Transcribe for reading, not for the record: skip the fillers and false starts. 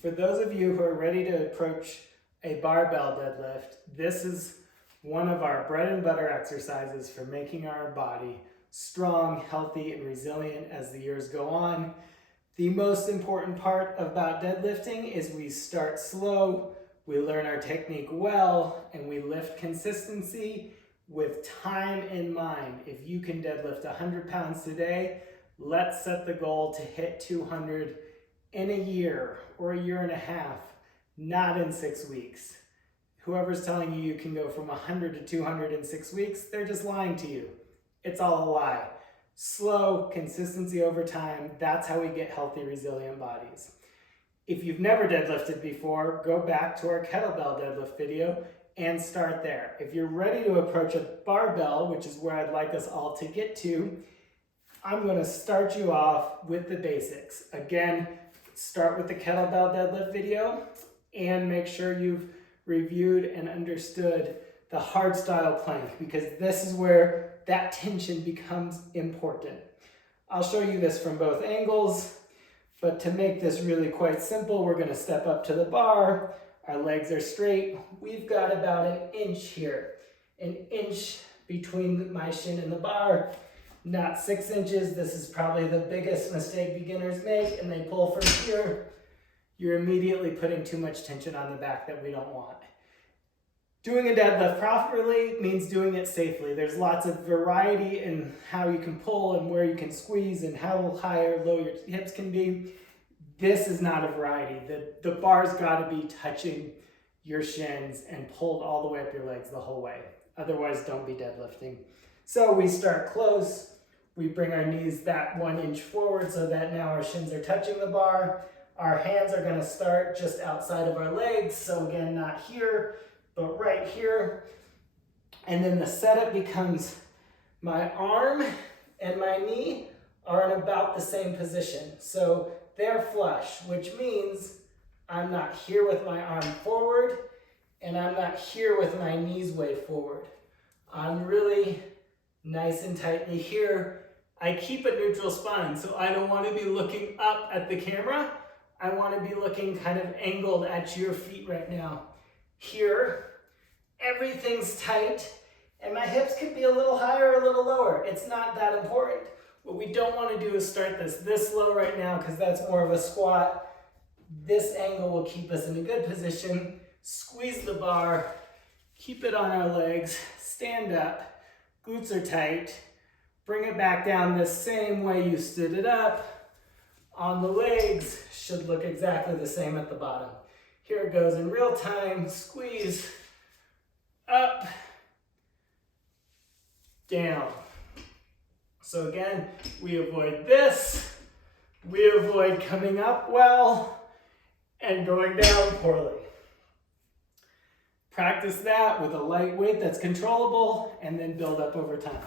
For those of you who are ready to approach a barbell deadlift, this is one of our bread and butter exercises for making our body strong, healthy, and resilient as the years go on. The most important part about deadlifting is we start slow, we learn our technique well, and we lift consistency with time in mind. If you can deadlift 100 pounds today, let's set the goal to hit 200 in a year or a year and a half, not in 6 weeks. Whoever's telling you you can go from 100 to 200 in 6 weeks, they're just lying to you. It's all a lie. Slow, consistency over time, that's how we get healthy, resilient bodies. If you've never deadlifted before, go back to our kettlebell deadlift video and start there. If you're ready to approach a barbell, which is where I'd like us all to get to, I'm going to start you off with the basics. Again, start with the kettlebell deadlift video and make sure you've reviewed and understood the hard style plank, because this is where that tension becomes important. I'll show you this from both angles, but to make this really quite simple, we're going to step up to the bar. Our legs are straight. We've got about an inch here, an inch between my shin and the bar. Not 6 inches. This is probably the biggest mistake beginners make, and they pull from here. You're immediately putting too much tension on the back that we don't want. Doing a deadlift properly means doing it safely. There's lots of variety in how you can pull and where you can squeeze and how high or low your hips can be. This is not a variety. The bar's got to be touching your shins and pulled all the way up your legs the whole way. Otherwise, don't be deadlifting. So we start close. We bring our knees that 1 inch forward so that now our shins are touching the bar. Our hands are going to start just outside of our legs. So again, not here, but right here. And then the setup becomes my arm and my knee are in about the same position. So they're flush, which means I'm not here with my arm forward and I'm not here with my knees way forward. I'm really nice and tightly here. I keep a neutral spine, so I don't want to be looking up at the camera. I want to be looking kind of angled at your feet right now. Here, everything's tight, and my hips could be a little higher or a little lower. It's not that important. What we don't want to do is start this low right now, because that's more of a squat. This angle will keep us in a good position. Squeeze the bar, keep it on our legs, stand up, glutes are tight. Bring it back down the same way you stood it up. On the legs, should look exactly the same at the bottom. Here it goes in real time. Squeeze, up, down. So again, we avoid this. We avoid coming up well and going down poorly. Practice that with a light weight that's controllable and then build up over time.